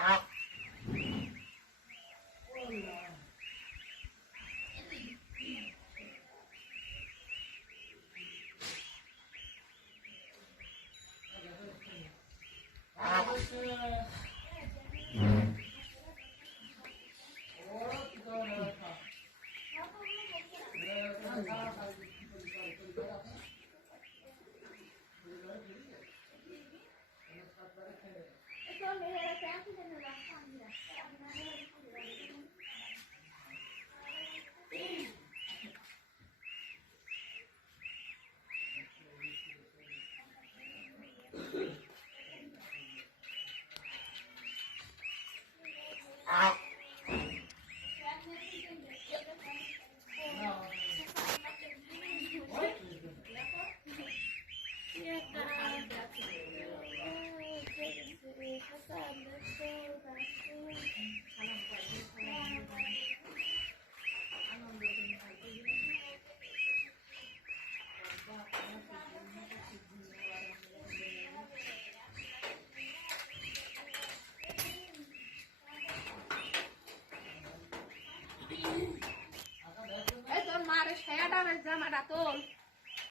out. Out. Yeah. এই তোর মারে সায়াটা জামাটা তোল।